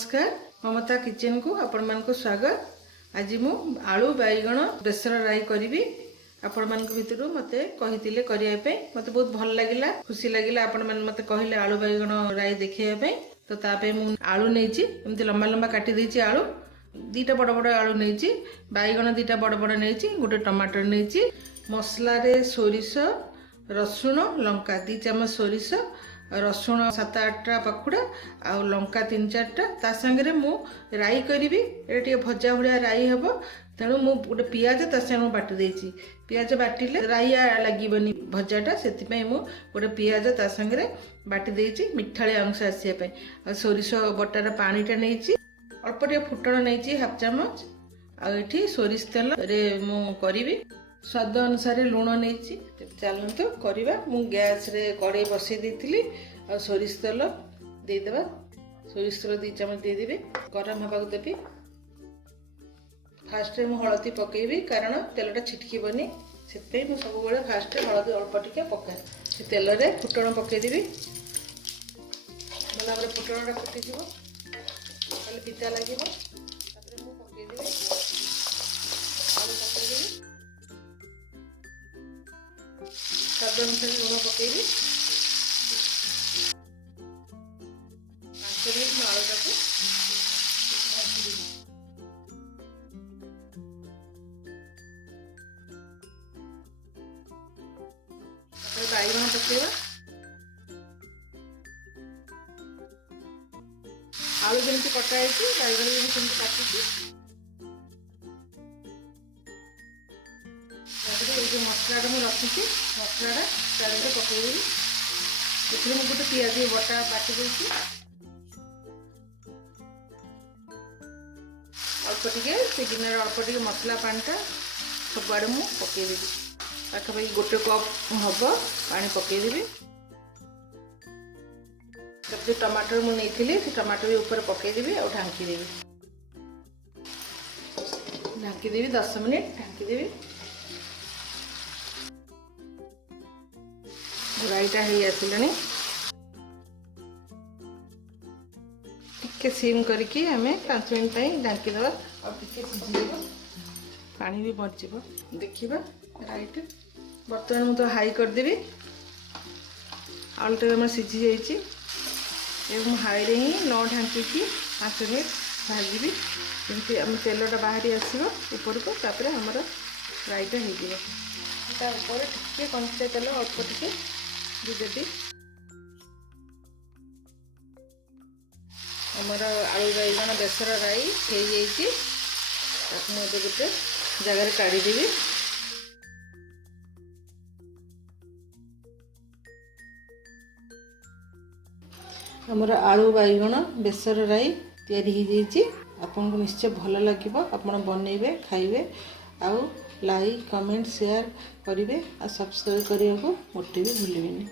नमस्कार ममता किचन को आपण मान को स्वागत। आज मु आलू बैगण बेसर राई करी आपण मान भितर मते कही करने मते बहुत भल लगिला खुशी लगिला आपण मान मते कहले आलू बैगण राई देखिए तो तापे मु आलू नेची एमती लंबा लंबा काटी देची आलू दीटा बड़ बड़ आलू नेची बैगण दीटा बड़ बड़ नेची गोटे टमाटर नेची मसला रे सोरिष रसुण लंका 2 चम्मच सोरिष रसुण 7-8टा पकुड़ा आ लंका 3-4टा ता संगे मु राई करी ये भजा भाया राई हम तेणु मु गोटे पियाज ता संगे बाटी देची पियाज बाटिले राई लगे भजाटा से गोटे पियाज ता संगे बाटी देची मिठाली अंश आसापी आ सोरिष बटार पानीटा नहीं अल्प टे फुटण नहीं 1/2 चम्मच आठी सोरिष तेल रे मु करी स्वाद अनुसार लुण नहीं चलते करवा मु गैस रे कड़े बसई देती आ सोरिष तेल देदेबा सोरिष तेल 2 चम्मच देदेवी गरम हवा देवी फास्ट मु हलदी पकेबी कारण तेलटा छिटकबनी से सब फास्ट हलदी अल्प टिके पकाए से तेल रे फुटण पकईदेवी भल भाव फुटणटा फुटीज पिता लगे मु पकईदेवी आलू पकईदेवी स्वाद अनुसार लुण पकईबी 5 मिनट आलूटा को बैगण पकेवा आलू जमी कटा बैगण भी काटी मसला मुझे रखी मसलाटा चारिटे पकईदेवी ये गोटे पियाज बटा बाटी देती अल्प टे से गिनार अल्प टे मसला पानीटा सब आड़े मुझे पकईदेवी पाखापाखि गोटे कप हम पानी पकईदेवी जो टमाटर मुझे नहीं टमाटर भी ऊपर पकईदेवी और ढांकीदेवी 10 मिनट ढांकीदेवी राईटा हो आसिलानी टिके सिम करके हमें 5 मिनट ढांकीदे और टिके सीझीब पानी भी मरजिब देखा राइट बर्तमान मुझे हाई करदेवी आलूटा आम सीझी जाइए हाई रे ही न ढांकी 5 मिनट भाजी जमी आम तेलटा बाहरी आसो ऊपर को तापर आमर राईटा हो टे कंचा तेल अल्प टे देवी आमर आलू बैगण बेसर राई हो जाइए गोटे जगार काढ़ीदेवी आमर आलू बैगण बेसर राई तैयारी हो जाइए आपन को निश्चय भल लगे आपन बनइबे खाइबे आउ लाइक कमेंट शेयर करेंगे और सब्सक्राइब करने को मोटे भी भूलें।